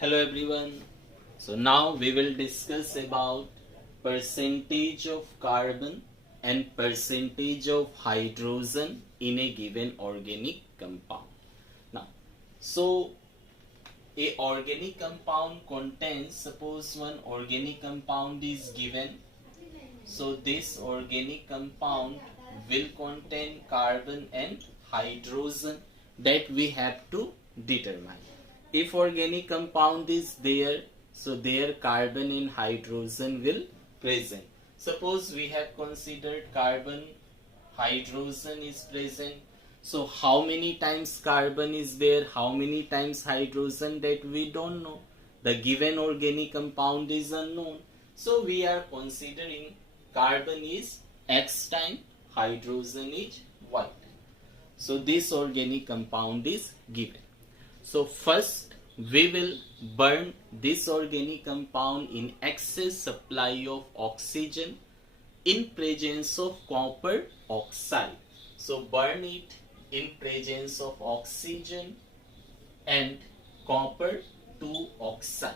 Hello everyone. So now we will discuss about percentage of carbon and percentage of hydrogen in a given organic compound. Now, so a organic compound contains, suppose one organic compound is given. So this organic compound will contain carbon and hydrogen that we have to determine. If organic compound is there, so there carbon and hydrogen will present. Suppose we have considered carbon, hydrogen is present. So how many times carbon is there, how many times hydrogen, that we don't know. The given organic compound is unknown. So we are considering carbon is X time, hydrogen is Y time. So this organic compound is given. So first we will burn this organic compound in excess supply of oxygen in presence of copper oxide. So burn it in presence of oxygen and copper 2 oxide.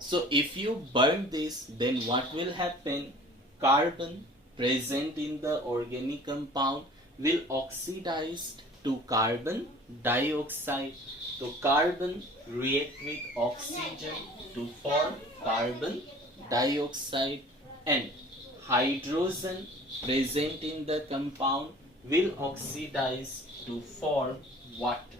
So if you burn this, then what will happen? Carbon present in the organic compound will oxidize to carbon dioxide. So carbon react with oxygen to form carbon dioxide, and hydrogen present in the compound will oxidize to form water.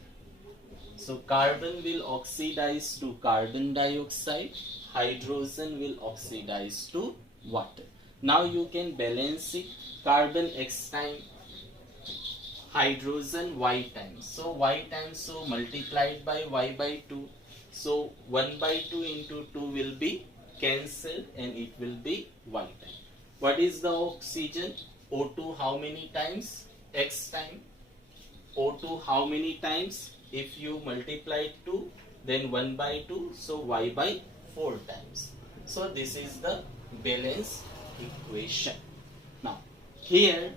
So carbon will oxidize to carbon dioxide, hydrogen will oxidize to water. Now you can balance it. Carbon X time, hydrogen Y times. So Y times, so multiplied by Y by 2. So 1 by 2 into 2 will be cancelled and it will be Y time. What is the oxygen? O2 how many times? X time. O2 how many times? If you multiply 2, then 1 by 2, so Y by 4 times. So this is the balance equation. Now here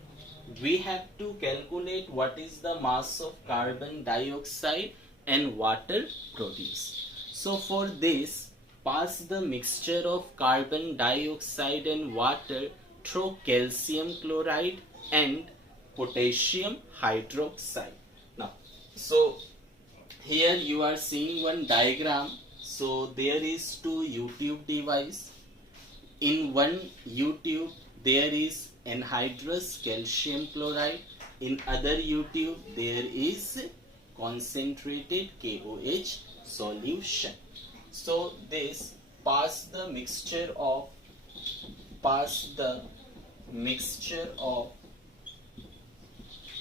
we have to calculate what is the mass of carbon dioxide and water produced. So for this, pass the mixture of carbon dioxide and water through calcium chloride and potassium hydroxide. Now, so here you are seeing one diagram. So there is two U-tube device. In one U-tube there is anhydrous calcium chloride. In other U-tube there is concentrated KOH solution. So this pass the mixture of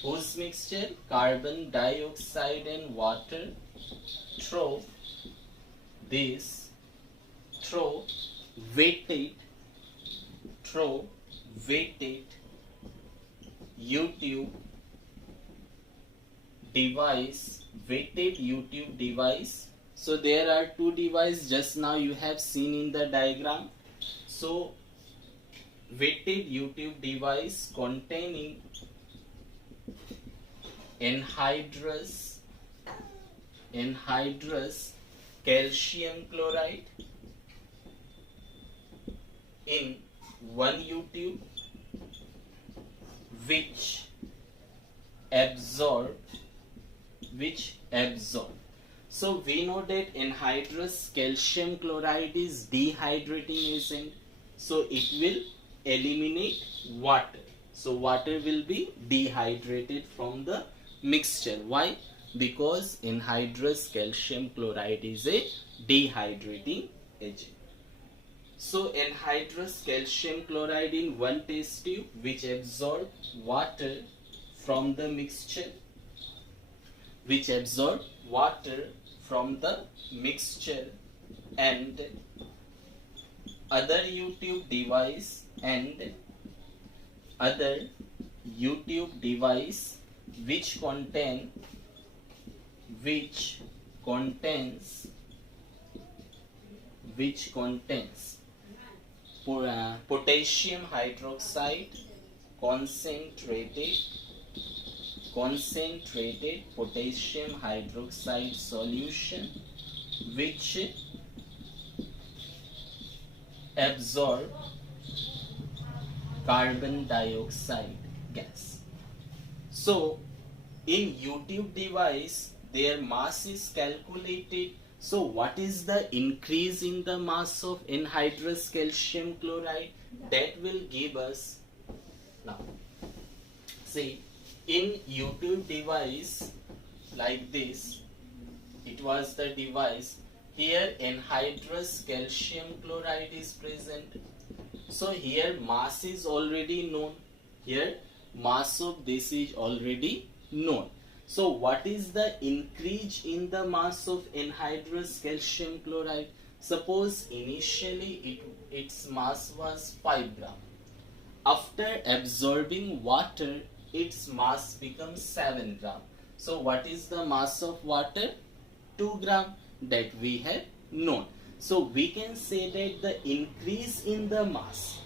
whose mixture? Carbon dioxide and water through weighted U-tube device. So there are two devices, just now you have seen in the diagram. So weighted U-tube device containing anhydrous calcium chloride in one U-tube, which absorb. So we know that anhydrous calcium chloride is dehydrating agent, so it will eliminate water. So water will be dehydrated from the mixture. Why? Because anhydrous calcium chloride is a dehydrating agent. So anhydrous calcium chloride in one test tube, which absorb water from the mixture, and other U-tube device which contains potassium hydroxide, concentrated potassium hydroxide solution, which absorb carbon dioxide gas. So in YouTube device their mass is calculated. So what is the increase in the mass of anhydrous calcium chloride? That will give us, now see, in YouTube device like this, it was the device, here anhydrous calcium chloride is present. So here mass is already known, here mass of this is already known. So what is the increase in the mass of anhydrous calcium chloride? Suppose initially its mass was 5 gram. After absorbing water, its mass becomes 7 gram. So what is the mass of water? 2 gram, that we have known. So we can say that the increase in the mass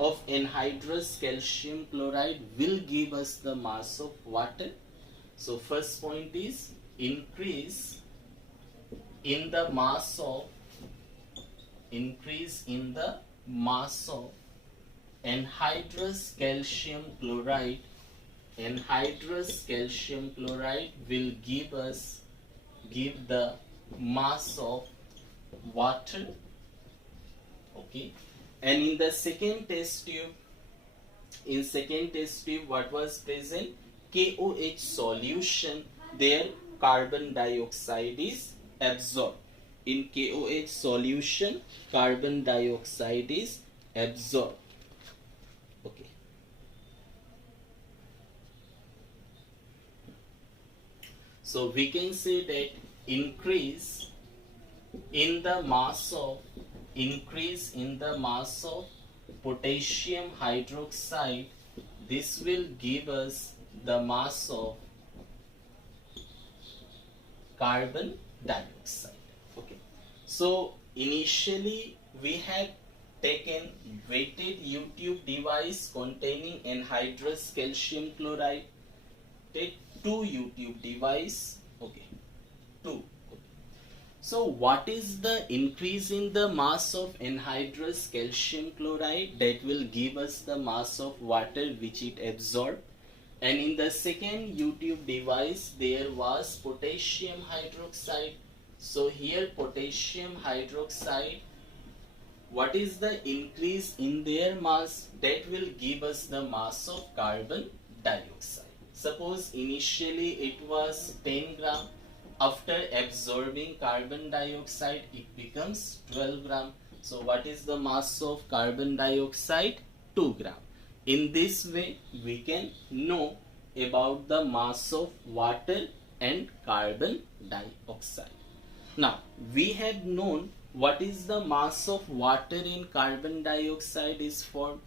of anhydrous calcium chloride will give us the mass of water. So first point is increase in the mass of anhydrous calcium chloride. Anhydrous calcium chloride will give the mass of water. Okay, and in the second test tube, what was present? KOH solution. There carbon dioxide is absorbed. In KOH solution, carbon dioxide is absorbed. Okay. So we can say that increase in the mass of potassium hydroxide, this will give us the mass of carbon dioxide. Okay, so initially we had taken weighted YouTube device containing anhydrous calcium chloride. Take 2 YouTube device. Okay, 2. So what is the increase in the mass of anhydrous calcium chloride? That will give us the mass of water which it absorbed. And in the second YouTube device there was potassium hydroxide. So here potassium hydroxide, what is the increase in their mass? That will give us the mass of carbon dioxide. Suppose initially it was 10 gram. After absorbing carbon dioxide, it becomes 12 gram. So what is the mass of carbon dioxide? 2 gram. In this way, we can know about the mass of water and carbon dioxide. Now, we have known what is the mass of water in carbon dioxide is formed.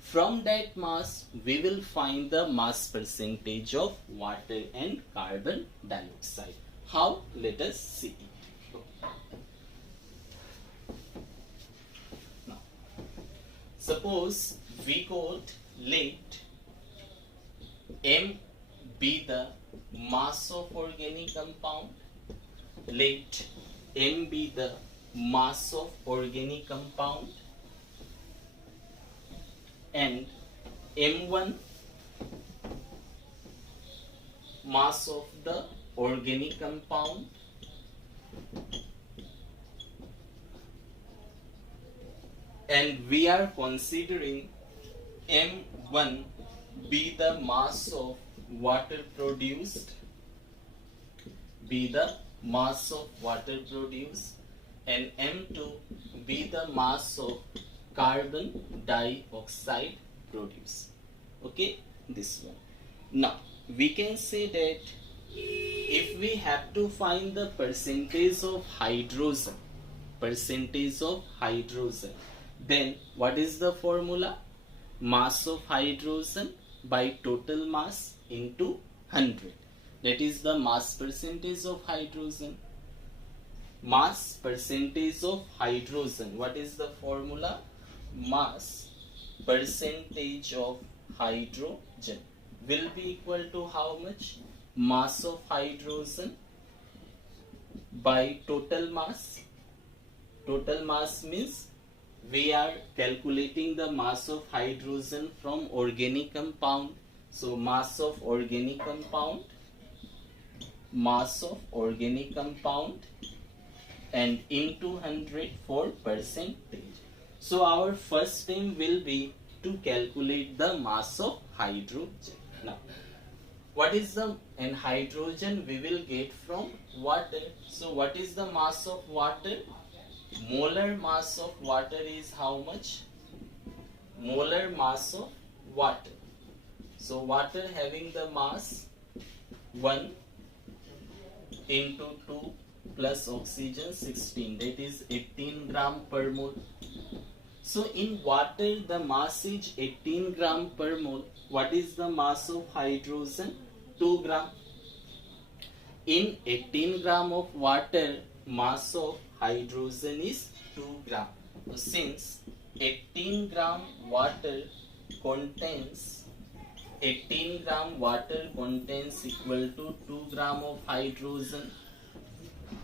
From that mass, we will find the mass percentage of water and carbon dioxide. How? Let us see it. Now, suppose we got let M be the mass of organic compound. Let M be the mass of organic compound and M1 mass of the organic compound and we are considering M1 be the mass of water produced, and M2 be the mass of carbon dioxide produced. Okay, this one. Now we can say that if we have to find the percentage of hydrogen, then what is the formula? Mass of hydrogen by total mass into 100. That is the mass percentage of hydrogen. Mass percentage of hydrogen. What is the formula? Mass percentage of hydrogen will be equal to how much? Mass of hydrogen by total mass. Total mass means we are calculating the mass of hydrogen from organic compound. So mass of organic compound and into 100 for percentage. So our first aim will be to calculate the mass of hydrogen. Now, what is the and hydrogen we will get from water. So what is the mass of water? Molar mass of water is how much? Molar mass of water. So water having the mass 1 into 2 plus oxygen 16, that is 18 gram per mole. So in water the mass is 18 gram per mole. What is the mass of hydrogen? 2 gram. In 18 gram of water, mass of hydrogen is 2 gram. So since 18 gram water contains equal to 2 gram of hydrogen.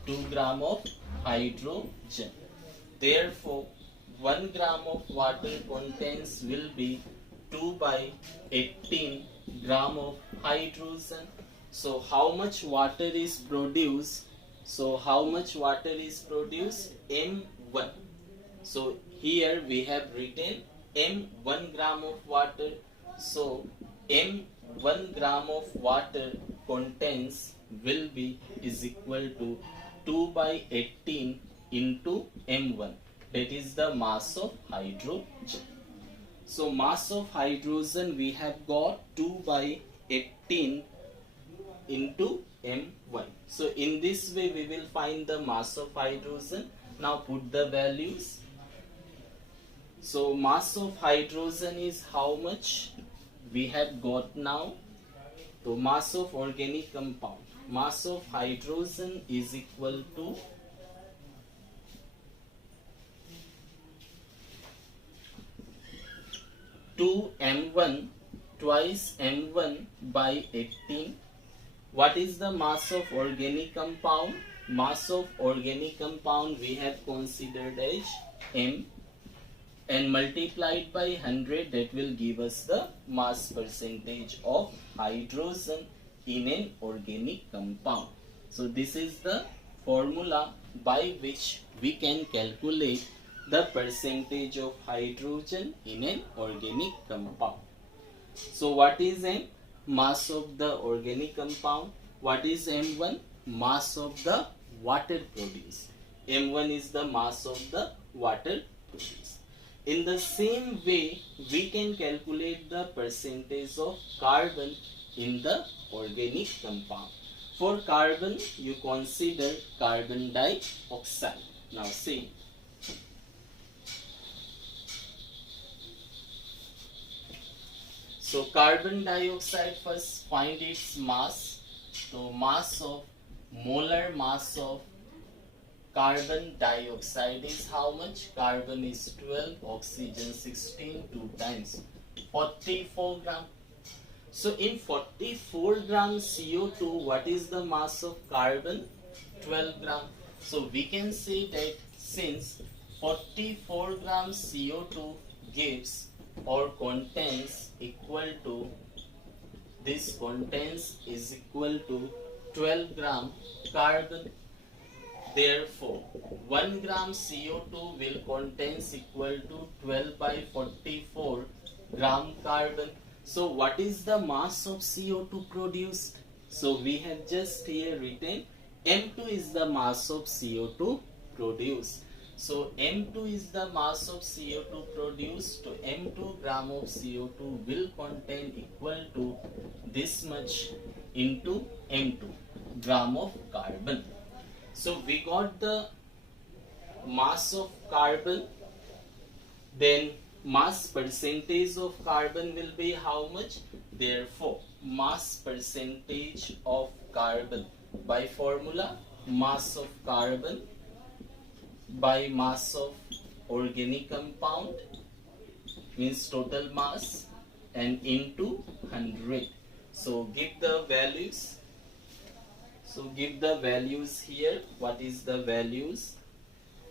2 gram of hydrogen. Therefore, 1 gram of water contents will be 2 by 18 gram of hydrogen. So how much water is produced? M1. So here we have written M1 gram of water. So M1 gram of water contents will be is equal to 2 by 18 into M1. That is the mass of hydrogen. So mass of hydrogen we have got 2 by 18 into M1. So in this way we will find the mass of hydrogen. Now put the values. So mass of hydrogen is how much? We have got now. So mass of organic compound. Mass of hydrogen is equal to 2 M1 twice M1 by 18. What is the mass of organic compound? Mass of organic compound we have considered as M and multiplied by 100, that will give us the mass percentage of hydrogen in an organic compound. So this is the formula by which we can calculate the percentage of hydrogen in an organic compound. So what is M? Mass of the organic compound. What is M1? Mass of the water produced. M1 is the mass of the water produced. In the same way, we can calculate the percentage of carbon in the organic compound. For carbon, you consider carbon dioxide. Now see. So carbon dioxide, first find its mass. So molar mass of carbon dioxide is how much? Carbon is 12, oxygen 16, 2 times 44 gram. So in 44 gram CO2, what is the mass of carbon? 12 gram. So we can say that since 44 gram CO2 gives or contains equal to, this contains is equal to 12 gram carbon. Therefore, 1 gram CO2 will contains equal to 12 by 44 gram carbon. So what is the mass of CO2 produced? So we have just here written M2 is the mass of CO2 produced. So M2 is the mass of CO2 produced. So M2 gram of CO2 will contain equal to this much into M2 gram of carbon. So we got the mass of carbon, then mass percentage of carbon will be how much? Therefore, mass percentage of carbon by formula, mass of carbon by mass of organic compound means total mass and into 100. So give the values. So give the values here. What is the values?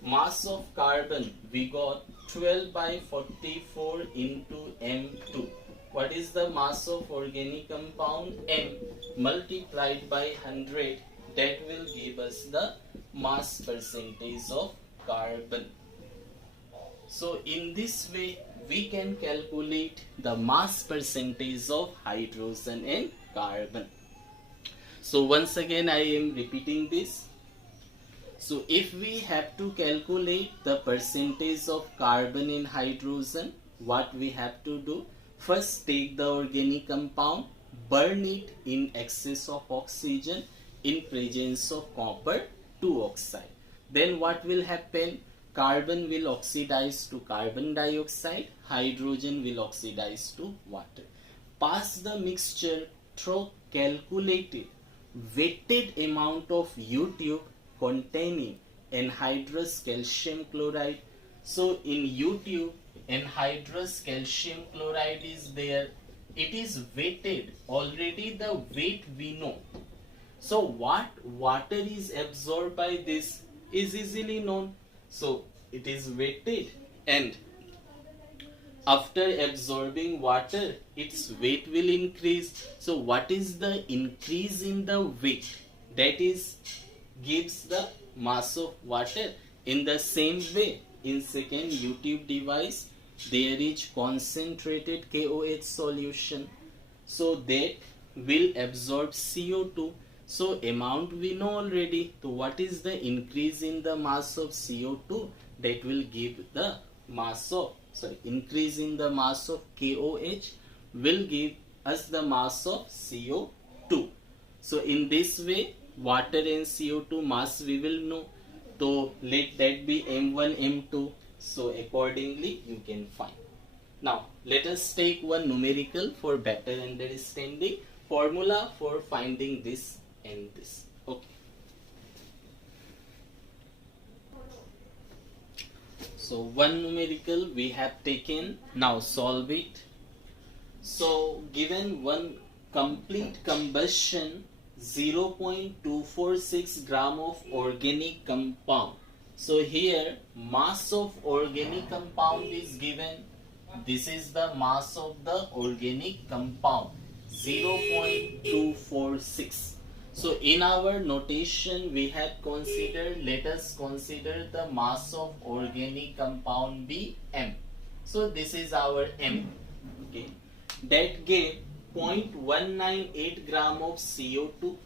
mass of carbon we got 12 by 44 into M2. What is the mass of organic compound? M multiplied by 100. That will give us the mass percentage of carbon. So in this way we can calculate the mass percentage of hydrogen and carbon. So once again I am repeating this. So if we have to calculate the percentage of carbon in hydrogen, what we have to do? First take the organic compound, burn it in excess of oxygen in presence of copper 2 oxide. Then what will happen? Carbon will oxidize to carbon dioxide, hydrogen will oxidize to water. Pass the mixture through calculated weighted amount of U-tube containing anhydrous calcium chloride. So in U-tube anhydrous calcium chloride is there. It is weighted. Already the weight we know. So what water is absorbed by this is easily known. So it is weighted, and after absorbing water its weight will increase. So what is the increase in the weight? That is gives the mass of water. In the same way, in second U-tube device there is concentrated KOH solution, so that will absorb CO2. So amount we know already. So what is the increase in the mass of CO2? That will give the mass of increase in the mass of KOH will give us the mass of CO2. So in this way water and CO2 mass we will know. So let that be M1, M2. So accordingly you can find. Now let us take one numerical for better understanding. Formula for finding this and this. Okay. So one numerical we have taken. Now solve it. So given one complete combustion 0.246 gram of organic compound. So here mass of organic compound is given. This is the mass of the organic compound 0.246. So in our notation we have considered, let us consider the mass of organic compound be M. So this is our M. Okay. That gave 0.198 gram of CO2.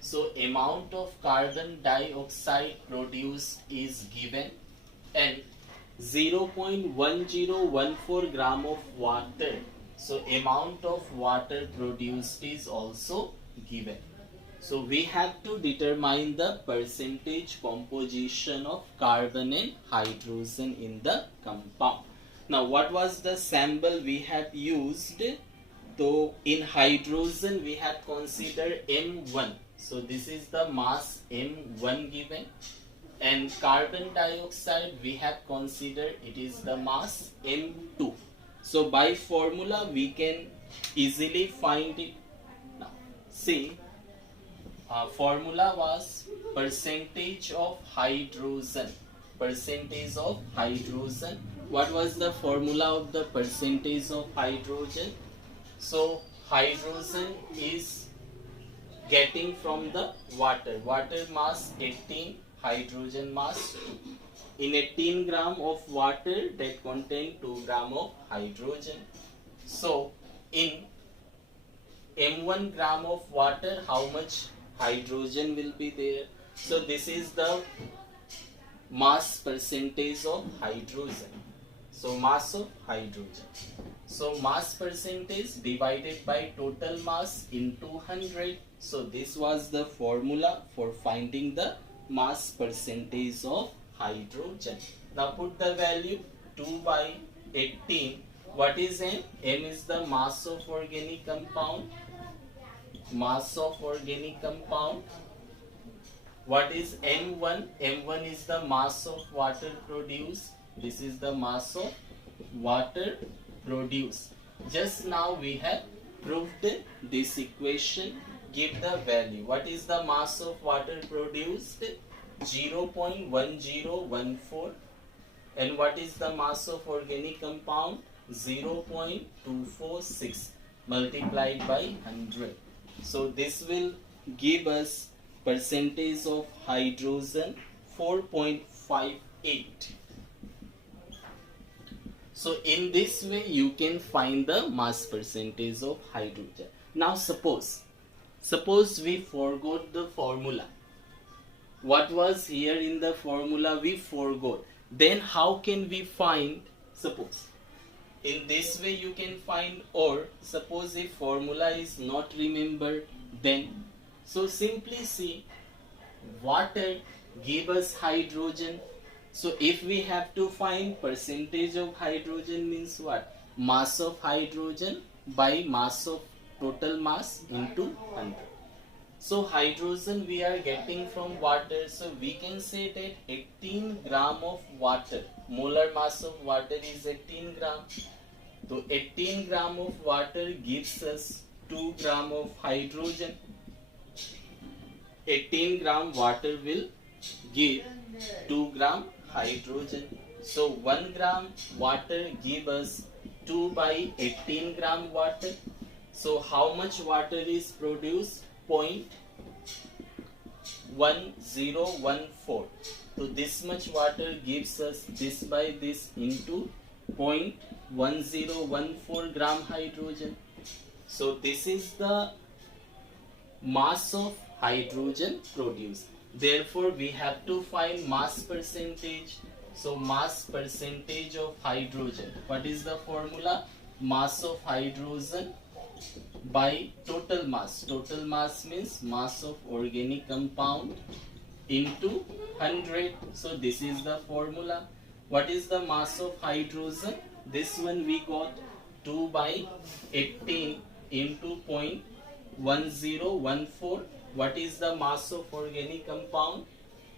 So amount of carbon dioxide produced is given, and 0.1014 gram of water. So amount of water produced is also given. So we have to determine the percentage composition of carbon and hydrogen in the compound. Now what was the sample we have used? So in hydrogen we have considered M1. So this is the mass M1 given, and carbon dioxide we have considered it is the mass M2. So by formula we can easily find it. Now see, formula was percentage of hydrogen. Percentage of hydrogen. What was the formula of the percentage of hydrogen? So hydrogen is getting from the water. Water mass 18, hydrogen mass 2. In 18 gram of water that contain 2 gram of hydrogen. So in M1 gram of water how much hydrogen will be there? So this is the mass percentage of hydrogen. So mass of hydrogen. So mass percentage divided by total mass into 100. So this was the formula for finding the mass percentage of hydrogen. Now put the value 2 by 18. What is M? M is the mass of organic compound. Mass of organic compound. What is M1? M1 is the mass of water produced. This is the mass of water produced. Just now we have proved this equation. Give the value. What is the mass of water produced? 0.1014. And what is the mass of organic compound? 0.246 multiplied by 100. So this will give us percentage of hydrogen 4.58. So in this way you can find the mass percentage of hydrogen. Now suppose we forgot the formula. What was here in the formula we forgot. Then how can we find? Suppose in this way you can find, or suppose if formula is not remembered, then so simply see, water give us hydrogen. So if we have to find percentage of hydrogen, means what? Mass of hydrogen by mass of total mass into 100. So hydrogen we are getting from water, so we can say that 18 gram of water, molar mass of water is 18 gram. So 18 gram of water gives us 2 gram of hydrogen. 18 gram water will give 2 gram hydrogen. So 1 gram water give us 2 by 18 gram water. So how much water is produced? 0.1014. So this much water gives us this by this into 0.1014 gram hydrogen. So this is the mass of hydrogen produced. Therefore we have to find mass percentage. So mass percentage of hydrogen. What is the formula? Mass of hydrogen by total mass. Total mass means mass of organic compound into 100. So this is the formula. What is the mass of hydrogen? This one we got 2 by 18 into 0.1014. What is the mass of organic compound?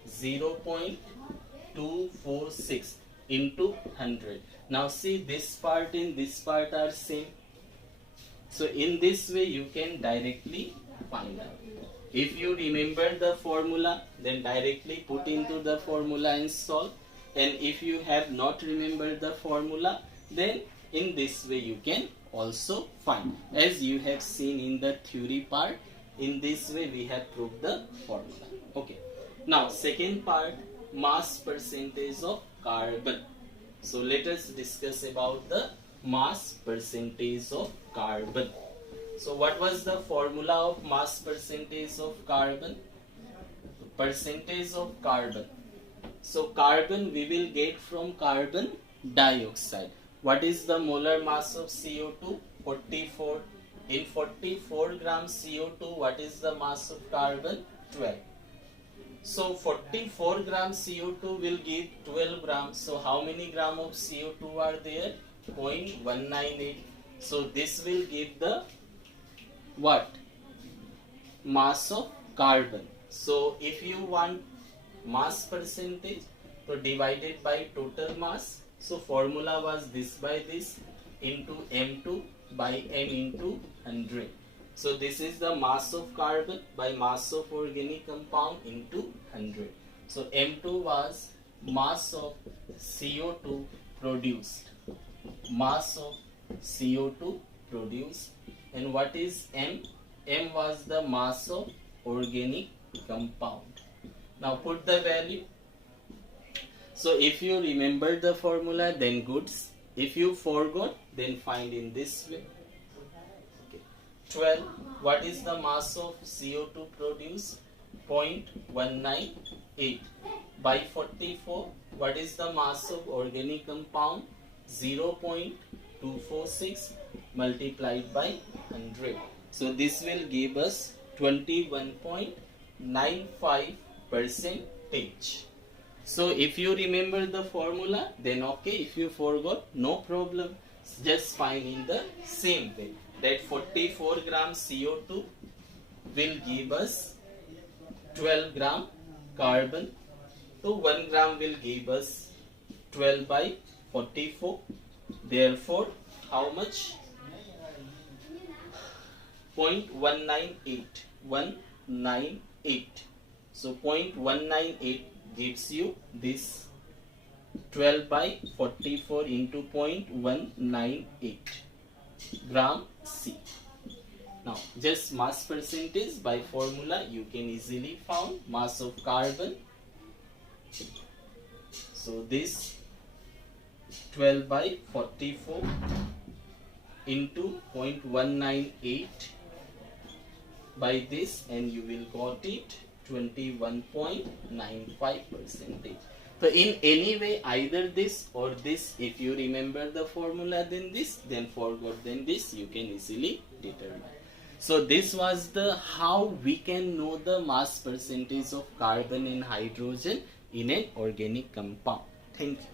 0.246 into 100. Now see, this part and this part are same. So in this way you can directly find out. If you remember the formula, then directly put into the formula and solve. And if you have not remembered the formula, then in this way you can also find. As you have seen in the theory part, in this way we have proved the formula. Okay. Now second part, mass percentage of carbon. So let us discuss about the mass percentage of carbon. So what was the formula of mass percentage of carbon? Percentage of carbon. So carbon we will get from carbon dioxide. What is the molar mass of CO2? 44. In 44 gram CO2, what is the mass of carbon? 12. So 44 gram CO2 will give 12 grams. So how many gram of CO2 are there? 0.198. So this will give the what? Mass of carbon. So if you want mass percentage, so divided by total mass. So formula was this by this into M2 by M into 100. So this is the mass of carbon by mass of organic compound into 100. So M2 was mass of CO2 produced. Mass of CO2 produced. And what is M? M was the mass of organic compound. Now put the value. So if you remember the formula, then good. If you forgot, then find in this way. Okay. 12. What is the mass of CO2 produced? 0.198. By 44. What is the mass of organic compound? 0.246 multiplied by 100. So this will give us 21.95 percentage. So if you remember the formula, then okay. If you forgot, no problem. Just find in the same way. That 44 gram CO2 will give us 12 gram carbon. So 1 gram will give us 12 by 44. Therefore, how much? 0.198. 198. So 0.198 gives you this 12 by 44 into 0.198 gram C. Now just mass percentage by formula you can easily found mass of carbon. So this 12 by 44 into 0.198 by this, and you will got it 21.95%. So in any way, either this or this, if you remember the formula, then this, then forgot, then this, you can easily determine. So this was the how we can know the mass percentage of carbon and hydrogen in an organic compound. Thank you.